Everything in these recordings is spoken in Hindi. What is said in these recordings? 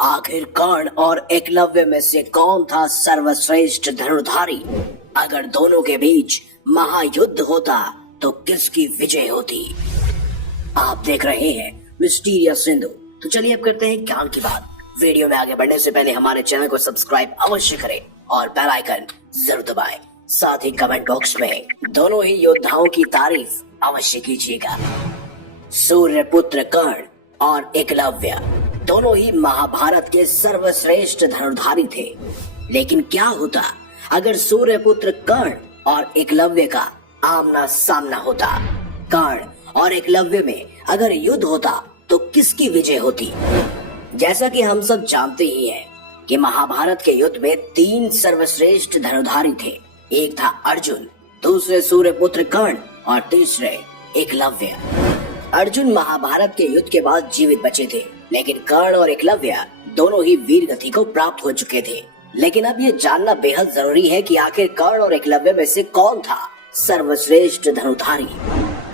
आखिर कर्ण और एकलव्य में से कौन था सर्वश्रेष्ठ धनुर्धारी? अगर दोनों के बीच महायुद्ध होता तो किसकी विजय होती? आप देख रहे हैं मिस्टीरियस सिंधु। तो चलिए अब करते हैं ज्ञान की बात। वीडियो में आगे बढ़ने से पहले हमारे चैनल को सब्सक्राइब अवश्य करें और बेल आइकन जरूर दबाएं। साथ ही कमेंट बॉक्स में दोनों ही योद्धाओं की तारीफ अवश्य कीजिएगा। सूर्यपुत्र कर्ण और एकलव्य दोनों ही महाभारत के सर्वश्रेष्ठ धनुर्धारी थे। लेकिन क्या होता अगर सूर्यपुत्र कर्ण और एकलव्य का आमना सामना होता? कर्ण और एकलव्य में अगर युद्ध होता तो किसकी विजय होती? जैसा कि हम सब जानते ही हैं कि महाभारत के युद्ध में 3 सर्वश्रेष्ठ धनुर्धारी थे। एक था अर्जुन, दूसरे सूर्यपुत्र कर्ण और तीसरे एकलव्य। अर्जुन महाभारत के युद्ध के बाद जीवित बचे थे, लेकिन कर्ण और एकलव्य दोनों ही वीर गति को प्राप्त हो चुके थे। लेकिन अब ये जानना बेहद जरूरी है कि आखिर कर्ण और एकलव्य में से कौन था सर्वश्रेष्ठ धनुर्धारी?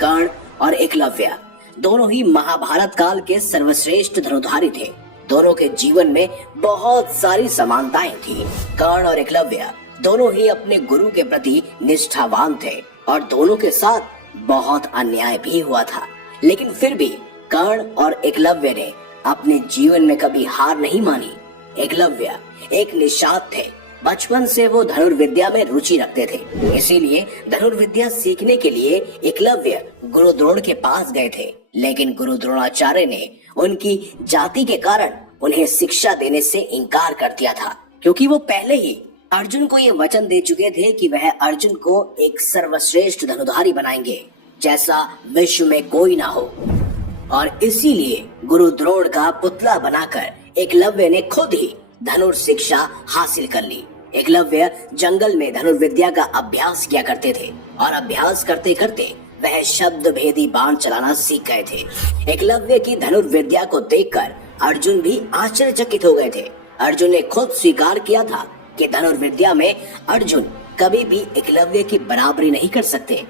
कर्ण और एकलव्य दोनों ही महाभारत काल के सर्वश्रेष्ठ धनुर्धारी थे। दोनों के जीवन में बहुत सारी समानताएं थी। कर्ण और एकलव्य दोनों ही अपने गुरु के प्रति निष्ठावान थे और दोनों के साथ बहुत अन्याय भी हुआ था। लेकिन फिर भी कर्ण और एकलव्य ने अपने जीवन में कभी हार नहीं मानी। एकलव्य एक निषाद थे। बचपन से वो धनुर्विद्या में रुचि रखते थे, इसीलिए धनुर्विद्या सीखने के लिए एकलव्य गुरु द्रोण के पास गए थे। लेकिन गुरु द्रोणाचार्य ने उनकी जाति के कारण उन्हें शिक्षा देने से इनकार कर दिया था, क्योंकि वो पहले ही अर्जुन को ये वचन दे चुके थे कि वह अर्जुन को एक सर्वश्रेष्ठ धनुर्धारी बनाएंगे जैसा विश्व में कोई ना हो। और इसीलिए गुरु द्रोण का पुतला बनाकर एकलव्य ने खुद ही धनुर् शिक्षा हासिल कर ली। एकलव्य जंगल में धनुर्विद्या का अभ्यास किया करते थे और अभ्यास करते करते वह शब्द भेदी बाण चलाना सीख गए थे। एकलव्य की धनुर्विद्या को देखकर अर्जुन भी आश्चर्यचकित हो गए थे। अर्जुन ने खुद स्वीकार किया था कि धनुर्विद्या में अर्जुन कभी भी एकलव्य की बराबरी नहीं कर सकते।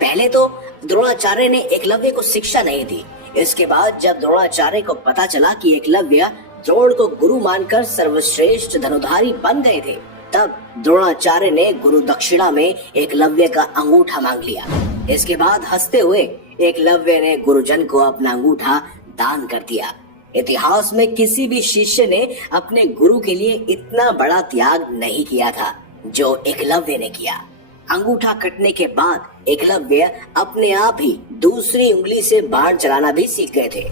पहले तो द्रोणाचार्य ने एकलव्य को शिक्षा नहीं दी। इसके बाद जब द्रोणाचार्य को पता चला कि एकलव्य द्रोण को गुरु मानकर सर्वश्रेष्ठ धनुर्धारी बन गए थे, तब द्रोणाचार्य ने गुरु दक्षिणा में एकलव्य का अंगूठा मांग लिया। इसके बाद हंसते हुए एकलव्य ने गुरुजन को अपना अंगूठा दान कर दिया। इतिहास में किसी भी शिष्य ने अपने गुरु के लिए इतना बड़ा त्याग नहीं किया था जो एकलव्य ने किया। अंगूठा कटने के बाद एकलव्य अपने आप ही दूसरी उंगली से बाण चलाना भी सीख गए थे।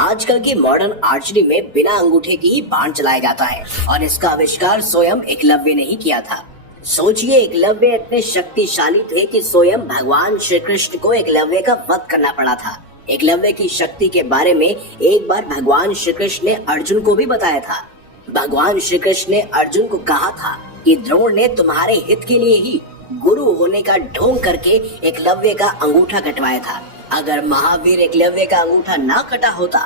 आजकल की मॉडर्न आर्चरी में बिना अंगूठे की ही बाण चलाया जाता है और इसका आविष्कार स्वयं एकलव्य ने ही किया था। सोचिए, एकलव्य इतने शक्तिशाली थे कि स्वयं भगवान श्री कृष्ण को एकलव्य का वध करना पड़ा था। एकलव्य की शक्ति के बारे में एक बार भगवान श्री कृष्ण ने अर्जुन को भी बताया था। भगवान श्री कृष्ण ने अर्जुन को कहा था कि द्रोण ने तुम्हारे हित के लिए ही गुरु होने का ढोंग करके एकलव्य का अंगूठा कटवाया था। अगर महावीर एकलव्य का अंगूठा ना कटा होता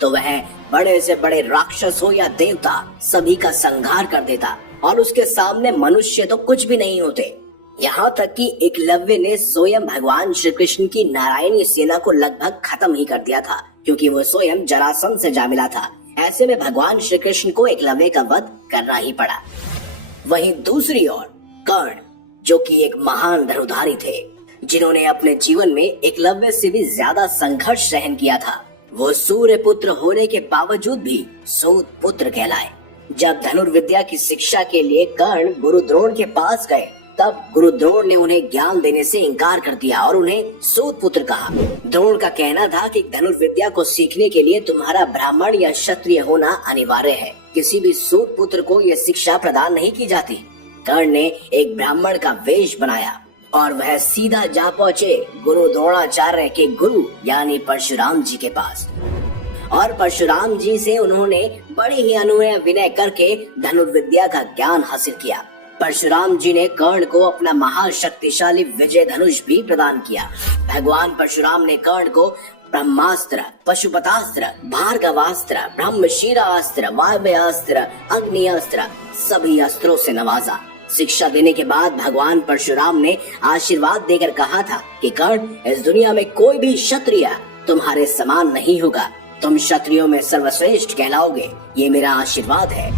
तो वह बड़े से बड़े राक्षस हो या देवता सभी का संहार कर देता और उसके सामने मनुष्य तो कुछ भी नहीं होते। यहाँ तक कि एकलव्य ने स्वयं भगवान श्री कृष्ण की नारायणी सेना को लगभग खत्म ही कर दिया था, क्योंकि वो स्वयं जरासंध से जा मिला था। ऐसे में भगवान श्री कृष्ण को एकलव्य का वध करना ही पड़ा। वहीं दूसरी ओर कर्ण, जो कि एक महान धनुर्धारी थे, जिन्होंने अपने जीवन में एकलव्य से भी ज्यादा संघर्ष सहन किया था, वो सूर्य पुत्र होने के बावजूद भी सूत पुत्र कहलाए। जब धनुर्विद्या की शिक्षा के लिए कर्ण गुरु द्रोण के पास गए, तब गुरु द्रोण ने उन्हें ज्ञान देने से इनकार कर दिया और उन्हें सूत पुत्र कहा। द्रोण का कहना था कि धनुर्विद्या को सीखने के लिए तुम्हारा ब्राह्मण या क्षत्रिय होना अनिवार्य है। किसी भी सूत पुत्र को यह शिक्षा प्रदान नहीं की जाती। कर्ण ने एक ब्राह्मण का वेश बनाया और वह सीधा जा पहुँचे गुरु द्रोणाचार्य के गुरु यानी परशुराम जी के पास। और परशुराम जी से उन्होंने बड़े ही अनुनय विनय करके धनुर्विद्या का ज्ञान हासिल किया। परशुराम जी ने कर्ण को अपना महाशक्तिशाली विजय धनुष भी प्रदान किया। भगवान परशुराम ने कर्ण को ब्रह्मास्त्र, पशुपतास्त्र, भार्गवास्त्र, ब्रह्मशीरास्त्र, वायव्यास्त्र, अग्नियास्त्र सभी अस्त्रों से नवाजा। शिक्षा देने के बाद भगवान परशुराम ने आशीर्वाद देकर कहा था कि कर्ण, इस दुनिया में कोई भी क्षत्रिय तुम्हारे समान नहीं होगा। तुम क्षत्रियों में सर्वश्रेष्ठ कहलाओगे, ये मेरा आशीर्वाद है।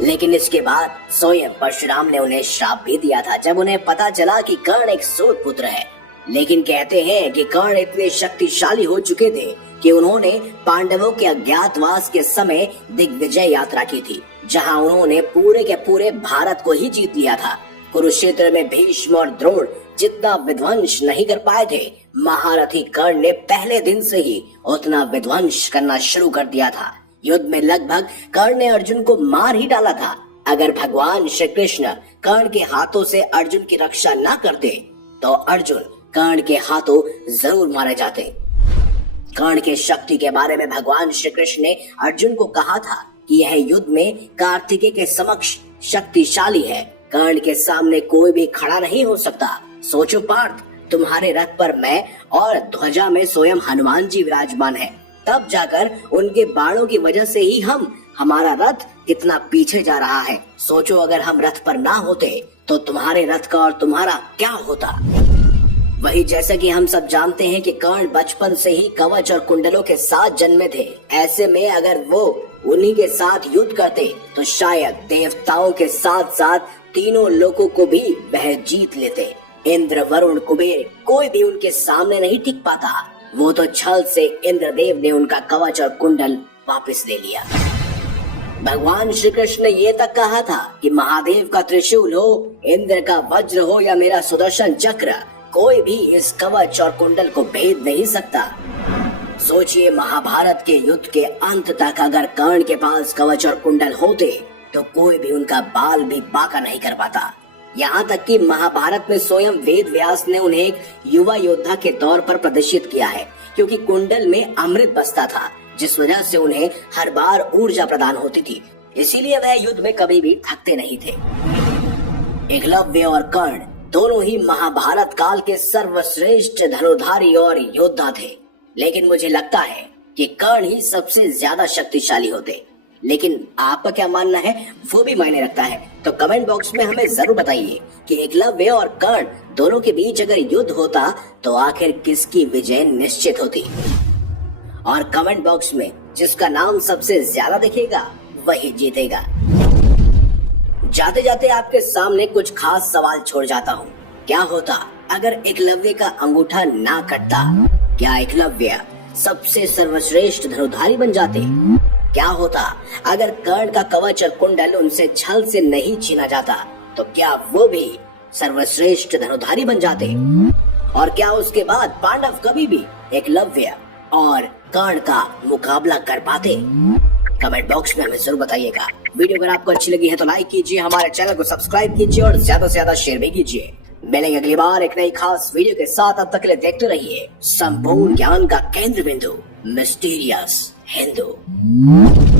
लेकिन इसके बाद स्वयं परशुराम ने उन्हें श्राप भी दिया था जब उन्हें पता चला कि कर्ण एक सूत पुत्र है। लेकिन कहते हैं कि कर्ण इतने शक्तिशाली हो चुके थे कि उन्होंने पांडवों के अज्ञातवास के समय दिग्विजय यात्रा की थी, जहां उन्होंने पूरे के पूरे भारत को ही जीत लिया था। कुरुक्षेत्र में भीष्म और द्रोण जितना विध्वंस नहीं कर पाए थे, महारथी कर्ण ने पहले दिन से ही उतना विध्वंस करना शुरू कर दिया था। युद्ध में लगभग कर्ण ने अर्जुन को मार ही डाला था। अगर भगवान श्री कृष्ण कर्ण के हाथों से अर्जुन की रक्षा न करते तो अर्जुन कर्ण के हाथों जरूर मारे जाते। कर्ण के शक्ति के बारे में भगवान श्री कृष्ण ने अर्जुन को कहा था कि यह युद्ध में कार्तिकेय के समक्ष शक्तिशाली है। कर्ण के सामने कोई भी खड़ा नहीं हो सकता। सोचो पार्थ, तुम्हारे रथ पर मैं और ध्वजा में स्वयं हनुमान जी विराजमान है, तब जाकर उनके बाणों की वजह से ही हमारा रथ कितना पीछे जा रहा है। सोचो अगर हम रथ पर ना होते तो तुम्हारे रथ का और तुम्हारा क्या होता। वही जैसा कि हम सब जानते हैं कि कर्ण बचपन से ही कवच और कुंडलों के साथ जन्मे थे। ऐसे में अगर वो उन्हीं के साथ युद्ध करते तो शायद देवताओं के साथ साथ तीनों लोगों को भी वह जीत लेते। इंद्र, वरुण, कुबेर कोई भी उनके सामने नहीं टिक पाता। वो तो छल से इंद्रदेव ने उनका कवच और कुंडल वापस ले लिया। भगवान श्री कृष्ण ने ये तक कहा था कि महादेव का त्रिशूल हो, इंद्र का वज्र हो या मेरा सुदर्शन चक्र, कोई भी इस कवच और कुंडल को भेद नहीं सकता। सोचिए, महाभारत के युद्ध के अंत तक अगर कर्ण के पास कवच और कुंडल होते तो कोई भी उनका बाल भी बांका नहीं कर पाता। यहाँ तक कि महाभारत में स्वयं वेद व्यास ने उन्हें एक युवा योद्धा के तौर पर प्रदर्शित किया है, क्योंकि कुंडल में अमृत बसता था, जिस वजह से उन्हें हर बार ऊर्जा प्रदान होती थी। इसीलिए वह युद्ध में कभी भी थकते नहीं थे। एकलव्य और कर्ण दोनों ही महाभारत काल के सर्वश्रेष्ठ धनुर्धारी और योद्धा थे, लेकिन मुझे लगता है कि कर्ण ही सबसे ज्यादा शक्तिशाली होते। लेकिन आपका क्या मानना है वो भी मायने रखता है, तो कमेंट बॉक्स में हमें जरूर बताइए कि एकलव्य और कर्ण दोनों के बीच अगर युद्ध होता तो आखिर किसकी विजय निश्चित होती। और कमेंट बॉक्स में जिसका नाम सबसे ज्यादा दिखेगा वही जीतेगा। जाते जाते आपके सामने कुछ खास सवाल छोड़ जाता हूँ। क्या होता अगर एकलव्य का अंगूठा ना कटता? क्या एकलव्य सबसे सर्वश्रेष्ठ धनुर्धारी बन जाते? क्या होता अगर कर्ण का कवच और कुंडल उनसे छल से नहीं छीना जाता? तो क्या वो भी सर्वश्रेष्ठ धनुर्धारी बन जाते? और क्या उसके बाद पांडव कभी भी एकलव्य और कर्ण का मुकाबला कर पाते? कमेंट बॉक्स में हमें जरूर बताइएगा। वीडियो अगर आपको अच्छी लगी है तो लाइक कीजिए, हमारे चैनल को सब्सक्राइब कीजिए और ज्यादा से ज्यादा शेयर भी कीजिए। मिलेंगे अगली बार एक नई खास वीडियो के साथ। अब तक के लिए देखते रहिए संपूर्ण ज्ञान का केंद्र बिंदु मिस्टीरियस हिंदू।